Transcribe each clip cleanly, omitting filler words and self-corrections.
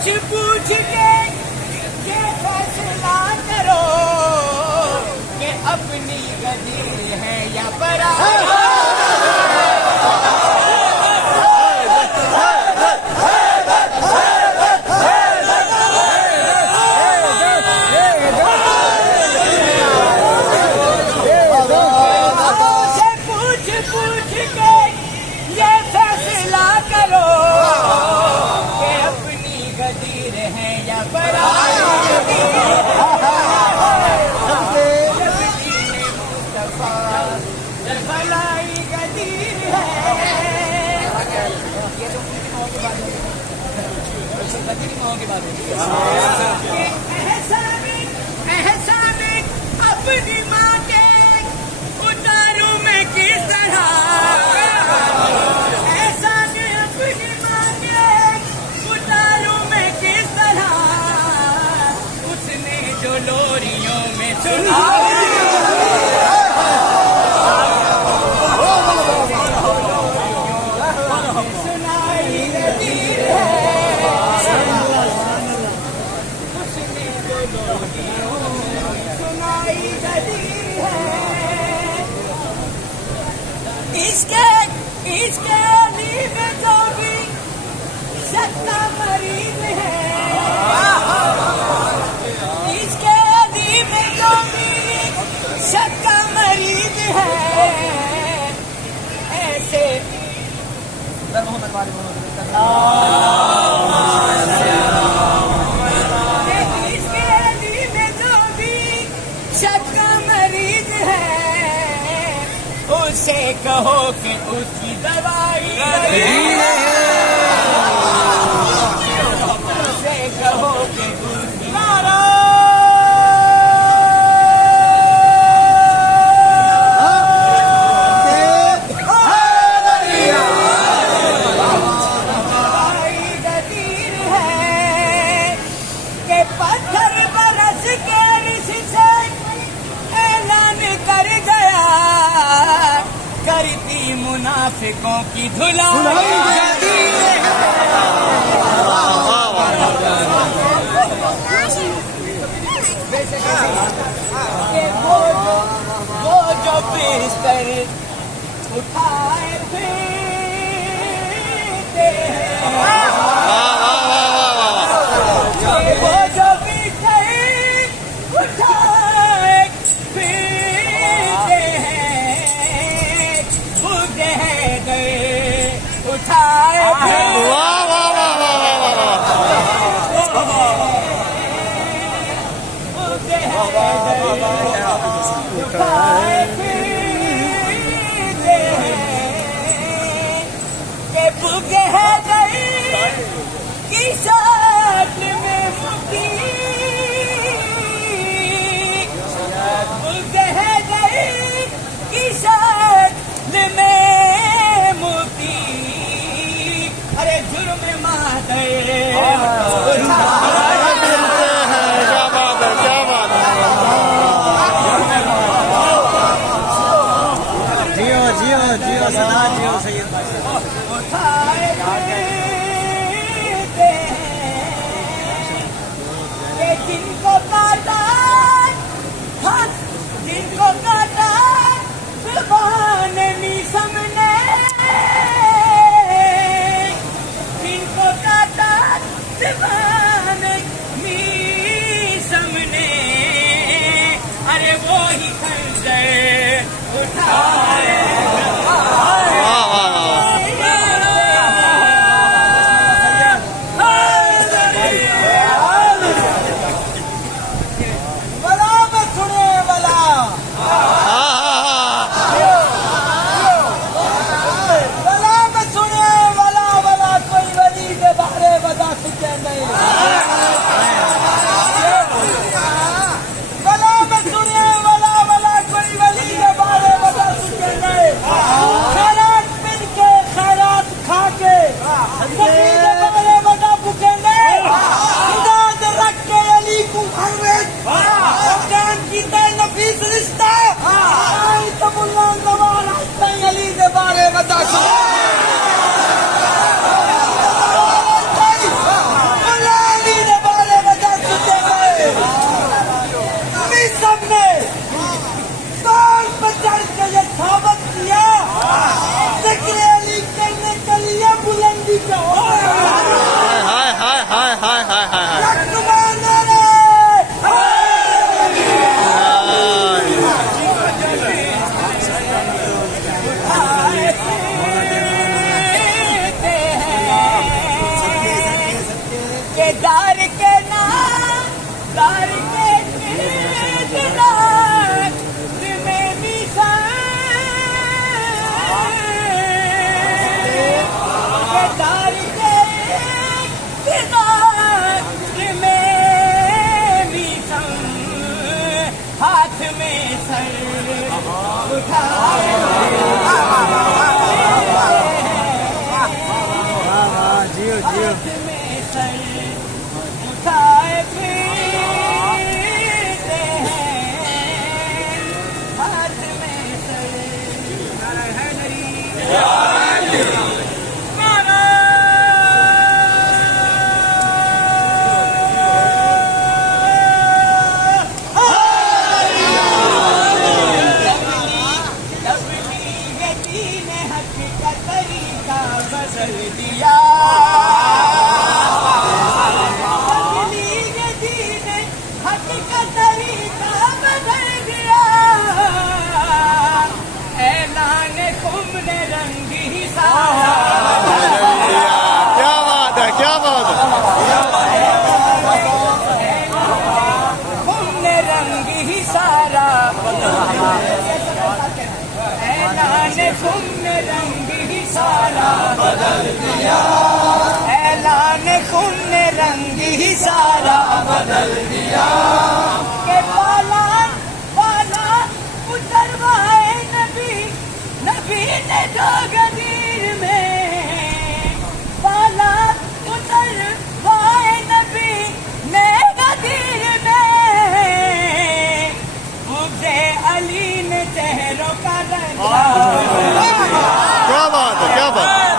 पूछ पूछ के ये फैसला करो कि अपनी गदीर है या पराई। अपनी माँ के उतारूं मैं किस तरह, ऐसा कि अपनी माँ के उतारूं मैं किस तरह, उसने जो लोरियों में सुनाई इसके अली में जो भी सच्चा मरीज है, इसके अली में जो भी सच्चा मरीज है, ऐसे इसके अली में जो भी सच्चा मरीज है, उसे कहो कि उसकी दवाई उसे कहो कि उसकी नारा गदीर है कि पत्थर बरस के ऋषि से ऐलान कर गया, करती मुनाफिकों की धुलाई। वो जो बिस्तर उठाए फिरते हैं, वो जो बिस्तर उठाए फिरते हैं, उठाए बुगे है गई की साथ में मुक्ति, बुगे है गई की साथ में मुक्ति। अरे जुर्म माते क्या बात है, क्या बात है। जियो जियो जियो सदा जियो सैयद भाई। जिनको काटा जिनको काटा जुबान निसम ने, जिनको काटा जुबान निसम ने, अरे वो ही खंजर उठाए। दार के नाम दार के नाम में मिसाल दार के नाम में मिसाल हाथ में सर उठाए जियो जियो उठाए फिरते हैं हाथ में सर बदल दिया हक का तरीका बदल दिया ऐलान कुम ने रंग ही सारा क्या बात है क्या बात है कुम ने रंग ही सारा ऐलान कुम ने रंग ही सारा बदल दिया ऐलान कुम ने रंग ही सारा बदल दिया के पाला पाला उतरवाए नबी नबी ने जो गदीर में पाला उतरवाए नबी ने गदीर में मुझे अली ने चेहरों का क्या बात है क्या बात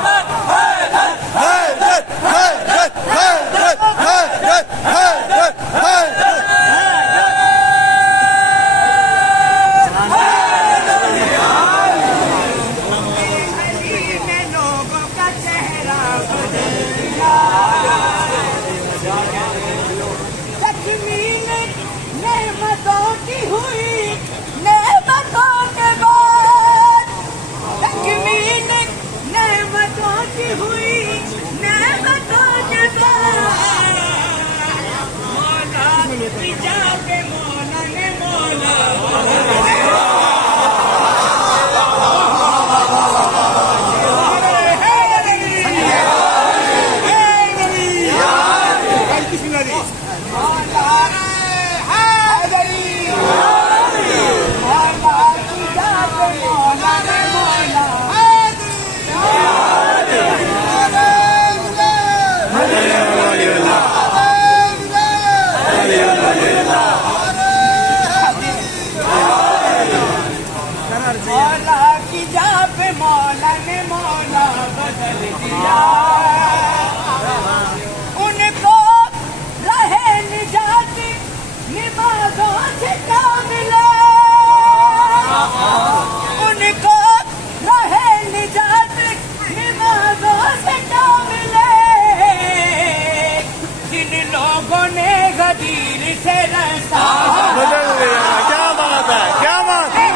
मौला की जा पे मौला ने मौला बदल दिया उनको रहे निजात नमाज़ों से क्या मिले उनको रहे निजात नमाज़ों से क्या मिले जिन लोगों ने गदीर से रास्ता बदल दिया क्या बात है क्या बात है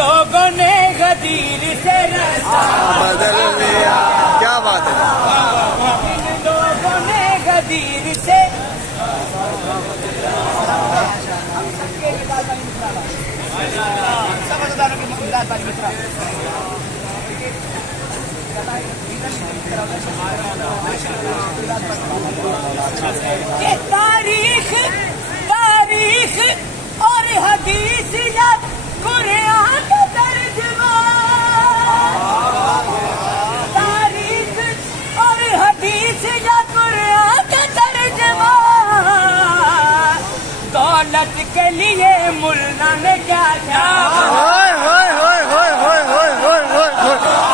लोगों ने गदीर से रास्ता बदल दिया क्या बात है लोगों ने गदीर से ये तारीख तारीख और हदीस या कुरान का क्या क्या हाय हाय हाय हाय हाय हाय हाय हाय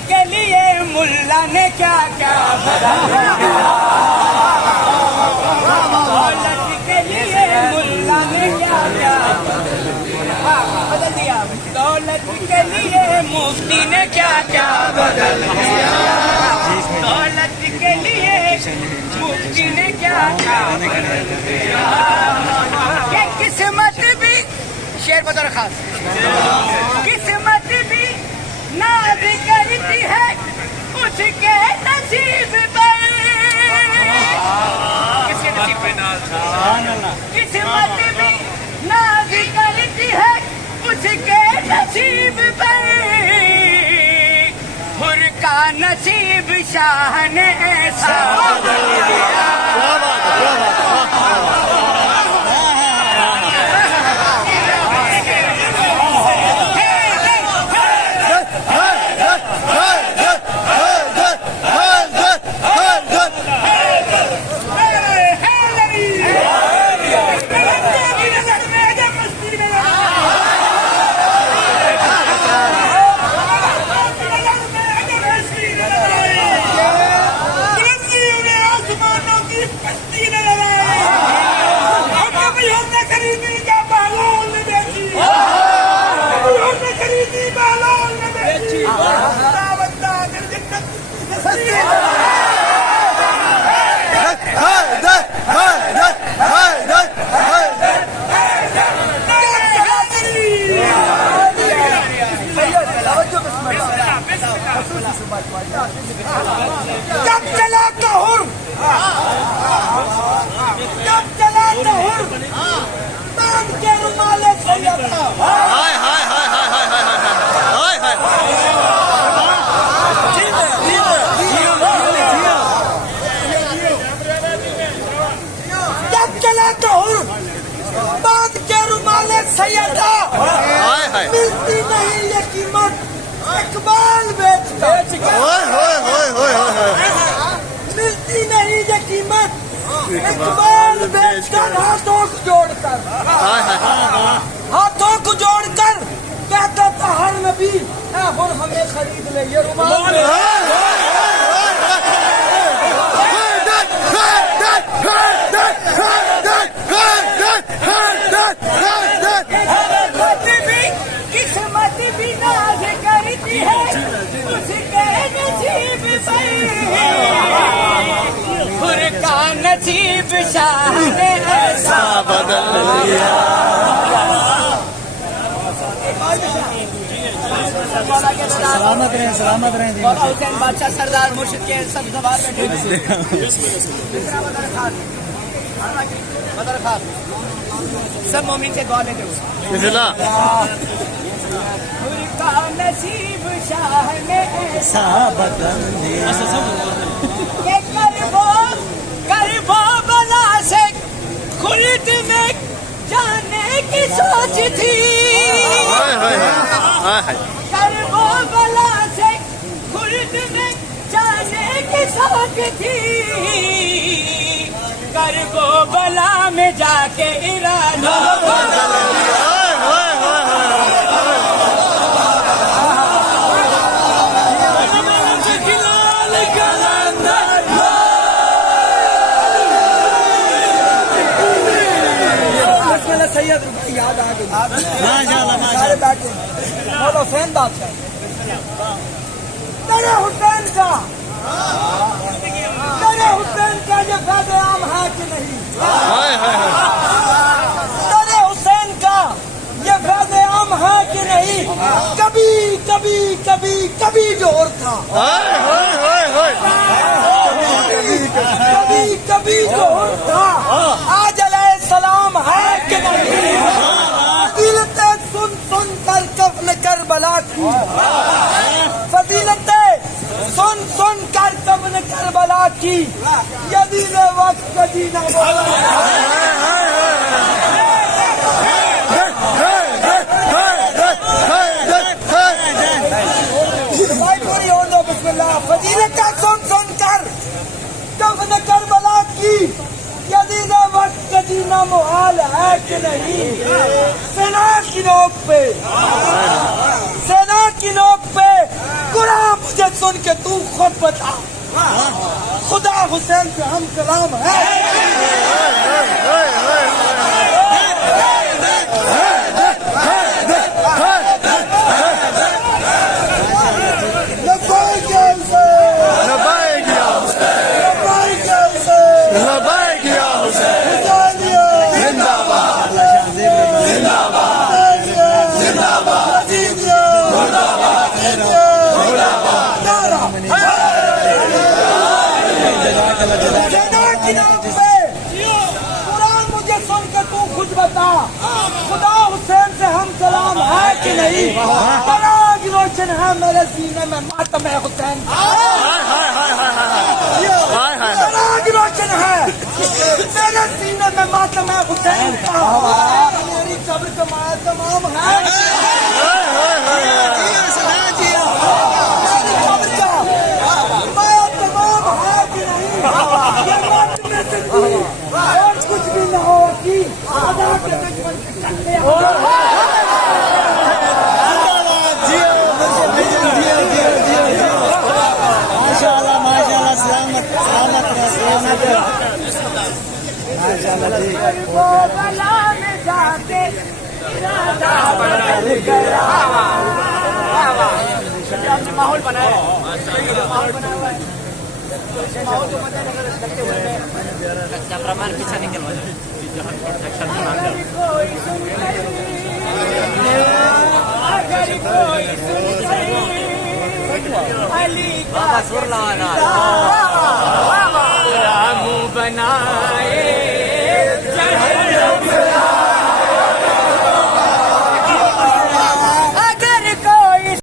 के लिए मुल्ला ने क्या क्या दौलत के लिए मुल्ला ने क्या क्या बदल दिया दौलत के लिए मुफ्ती ने क्या क्या बदल दिया दौलत के लिए मुफ्ती ने क्या क्या बदल दिया ये किस्मत भी शेर बतौर खास किस्मत भी नाज करती है उसके नसीब पर किसके नसीब पे नाज किस्मत भी नाज करती है उसके नसीब पर हुर का नसीब शाह ने ऐसा बदल दिया जब चला कहूर तान के रुमाले से हाय हाय हाय हाय हाय हाय हाय हाय जब चला कहूर तान के रुमाले सैयदा मिलती नहीं ये कीमत इकबाल बेचता मिलती नहीं ये कीमत इकबाल बेचकर हाथों को जोड़कर कहता था हर नबी और हमें खरीद ले ये रुमाल किस्मत भी नाज करती है उसके नसीब पर का नसीब शाह ने ऐसा बदल दिया सलामत रहें हुसैन बादशाह सरदार मुर्शिद के सब सवार बैठे सब मोमिन से दुआ लेते हुए का नसीब शाह ने ऐसा बदल दिया करबो बला से खुल्द में जाने की सोच थी करबो बला से खुल्द में जाने की सोच थी करबो बला में जाके इरादा बदल सैयद याद आ गई सारे बैठे हुसैन बादशाह तेरे हुसैन का ये फैज़ आम है कि नहीं तेरे हुसैन का ये फैज़ आम है कि नहीं कभी कभी कभी कभी जोर था कभी कभी जोर की फजीलतें सुन सुन कर तब ने करबला की यदि वे वक्त कभी न फजीलतें सुन सुन कर तब ने करबला की यदि वे वक्त कभी न मुहाल है कि नहीं। सेना की नोक पे कुरान मुझे सुन के तू खुद बता खुदा हुसैन पे हम कलाम है। कुरान मुझे सुन के तू खुद बता खुदा हुसैन से हम कलाम है कि नहीं। पराग रोशन है मेरे सीने में मातम है हुसैन पराग रोशन है मेरे सीने में मातम है हुसैन का मेरी कब्र कमाया तमाम है और कुछ भी न हो कि माशाल्लाह माशाल्लाह सलामत सलामत माहौल बनाया प्रमाण पीछे निकल बनाए